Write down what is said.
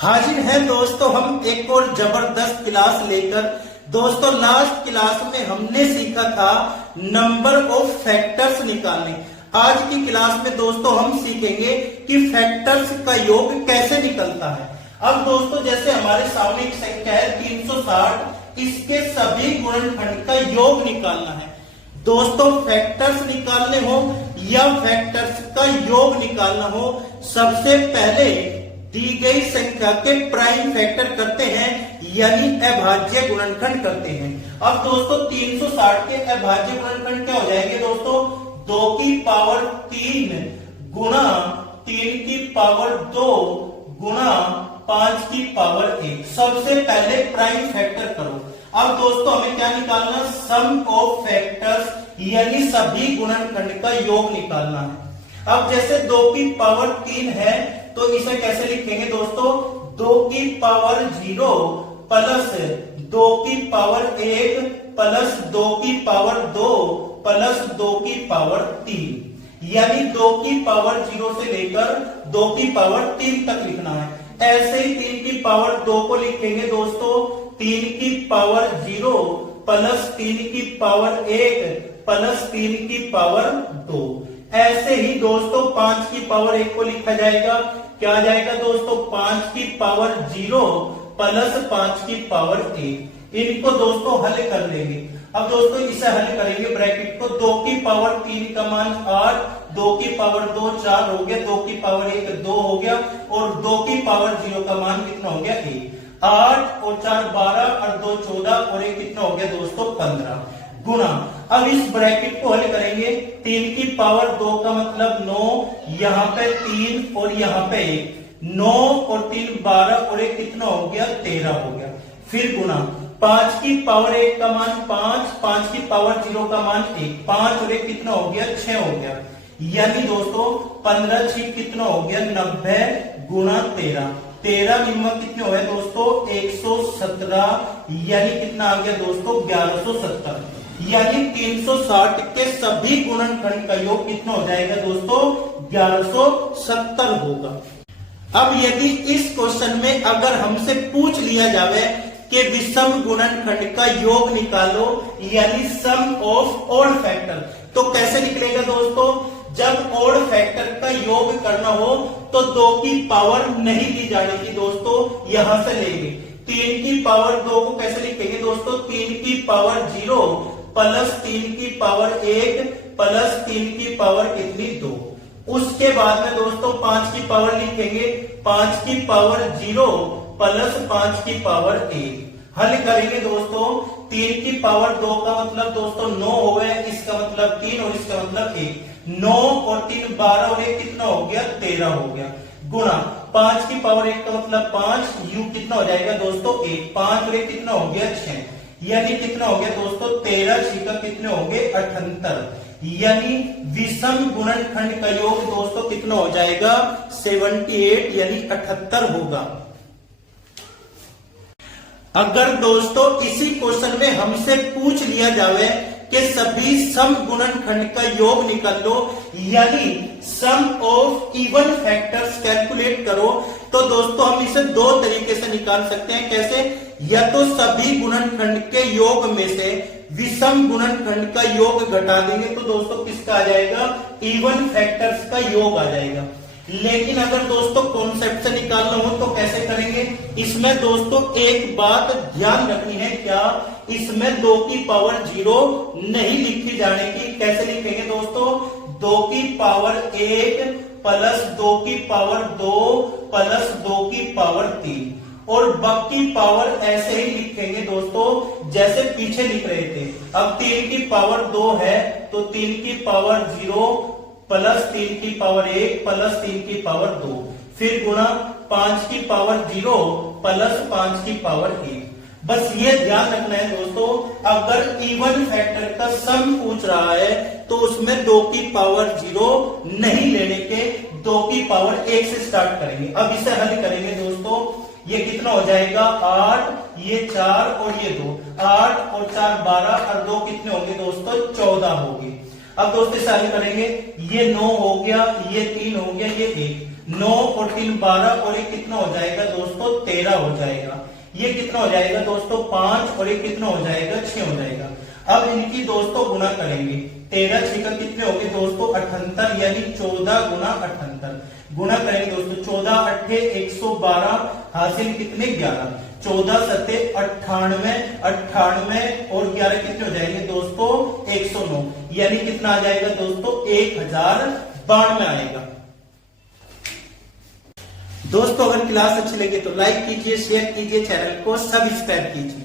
हाजिर है दोस्तों हम एक और जबरदस्त क्लास लेकर। दोस्तों लास्ट क्लास में हमने सीखा था नंबर ऑफ फैक्टर्स निकालने। आज की क्लास में दोस्तों हम सीखेंगे कि फैक्टर्स का योग कैसे निकलता है। अब दोस्तों जैसे हमारे सामने एक संख्या है 360, इसके सभी गुणनखंड का योग निकालना है। दोस्तों फैक्टर्स निकालने हो या फैक्टर्स का योग निकालना हो, सबसे पहले दी गई संख्या के प्राइम फैक्टर करते हैं, यानी अभाज्य गुणनखंड करते हैं। अब दोस्तों 360 के अभाज्य गुणनखंड क्या हो जाएंगे दोस्तों? 2 की पावर 3 गुणा 3 की पावर 2 गुणा 5 की पावर 1। सबसे पहले प्राइम फैक्टर करो। अब दोस्तों हमें क्या निकालना? सम ऑफ फैक्टर्स, यानी सभी गुणनखंड का योग निकालना है। अब जैसे 2 की पावर 3 है तो इसे कैसे लिखेंगे दोस्तों? 2 की पावर 0 प्लस 2 की पावर 1 प्लस 2 की पावर 2 प्लस 2 की पावर 3, यानी 2 की पावर 0 से लेकर 2 की पावर 3 तक लिखना है। ऐसे ही 3 की पावर 2 को लिखेंगे दोस्तों 3 की पावर 0 प्लस 3 की पावर 1 प्लस 3 की पावर 2। ऐसे ही दोस्तों 5 की पावर 1 को लिखा जाएगा, क्या आ जाएगा दोस्तों? 5 की पावर 0 प्लस 5 की पावर 1। इनको दोस्तों हल कर लेंगे। अब दोस्तों इसे हल करेंगे ब्रैकेट को। 2 की पावर 3 का मान 8, 2 की पावर 2 4 हो गया, 2 की पावर 1 2 हो गया और 2 की पावर 0 का मान कितना हो गया? 1। 8 और 4 12 और 2 14 और 1 कितना हो गया दोस्तों? 15 गुणा। अब इस ब्रैकेट को हल करेंगे। 3 की पावर 2 का मतलब 9, यहाँ पे 3 और यहाँ पे 1, 9 और 3 12 और 1 कितना हो गया? 13 हो गया। फिर गुणा 5 की पावर 1 का मान 5, 5 की पावर 0 का मान 1, 5 और 1 कितना हो गया? 6 हो गया। यानी दोस्तों 15 6 कितना हो गया? 90 गुणा 13, 13 निम्न कितने हो गए दोस्तों? 117, यानी कितना आ गया दोस्तों? 1170। यानी 360 के सभी गुणनखंड का योग कितना हो जाएगा दोस्तों? 1170 होगा। अब यदि इस क्वेश्चन में अगर हमसे पूछ लिया जावे कि विषम गुणनखंड का योग निकालो, यानी सम ऑफ ऑड फैक्टर, तो कैसे निकलेगा दोस्तों? जब ऑड फैक्टर का योग करना हो तो 2 की पावर नहीं दी जाएगी दोस्तों, यहां से लेंगे। 3 की पावर 2 को कैसे लिखेंगे दोस्तों? 3 की पावर 0 प्लस 3 की पावर 1 प्लस 3 की पावर कितनी? 2। उसके बाद में दोस्तों 5 की पावर लिखेंगे, 5 की पावर 0 प्लस 5 की पावर 1। हल करेंगे दोस्तों। 3 की पावर 2 का मतलब दोस्तों 9 हो गया, इसका मतलब 3 और इसका मतलब 1, 9 और 3 12 और 1 कितना हो गया? 13 हो गया। गुणा 5 की पावर 1 का मतलब 5, यू कितना हो जाएगा दोस्तों? 1, 5 और 1 कितना हो गया? 6, यानी कितना हो गया दोस्तों? 13 6 का कितने हो गए? 78। यानी विषम गुणनखंड का योग दोस्तों कितना हो जाएगा? 78, यानी 78 होगा। अगर दोस्तों इसी क्वेश्चन में हमसे पूछ लिया जावे कि सभी सम गुणनखंड का योग निकाल लो, यानी सम ऑफ इवन फैक्टर्स कैलकुलेट करो, तो दोस्तों हम इसे 2 तरीके से निकाल सकते हैं। कैसे? या तो सभी गुणनखंड के योग में से विषम गुणनखंड का योग घटा देंगे तो दोस्तों किसका आ जाएगा? इवन फैक्टर्स का योग आ जाएगा। लेकिन अगर दोस्तों कॉन्सेप्ट से निकालना हो तो कैसे करेंगे? इसमें दोस्तों एक बात ध्यान रखनी है, क्या? इसमें 2 की पावर 0 नहीं लिखी जाने की। कैसे लिखेंगे दोस्तों? 2 की पावर 1 प्लस 2 की पावर 2 प्लस 2 की पावर 3 और बाकी पावर ऐसे ही लिखेंगे दोस्तों जैसे पीछे लिख रहे थे। अब 3 की पावर 2 है तो 3 की पावर 0 प्लस 3 की पावर 1 प्लस 3 की पावर 2, फिर गुणा 5 की पावर 0 प्लस 5 की पावर 1। बस ये ध्यान रखना है दोस्तों, अगर इवन फैक्टर का सम पूछ रहा है तो उसमें 2 की पावर 0 नहीं लेने के 2 की पावर 1 से स्टार्ट करेंगे। अब इसे हल करेंगे दोस्तों, ये कितना हो जाएगा? 8, ये 4 और ये 2, 8 और 4 12 और 2 कितने होंगे दोस्तों? 14 होंगे। अब दोस्तों इसे हल करेंगे, ये 9 हो गया, ये 3 हो गया, ये 1, 9 और 3 12 और ये कितना हो जाएगा दोस्तों 13 हो जाएगा। ये कितना हो जाएगा दोस्तों 5 और ये कितना हो जाएगा 6 हो जाएगा। अब इनकी दोस्तों गुना करेंगे। 13 6 का कितने हो गए दोस्तों 78 यानी 14 गुना 78 गुना करेंगे दोस्तों। 14 अट्ठे 112 हासिल कितने 11। 14 सत्ते 98 98 और 11 कितने हो जाएंगे दोस्तों 109 यानी कितना आ जाएगा दोस्तों 1092 आएगा। दोस्तों अगर क्लास अच्छी लगे तो लाइक कीजिए, शेयर कीजिए, चैनल को सब्सक्राइब कीजिए।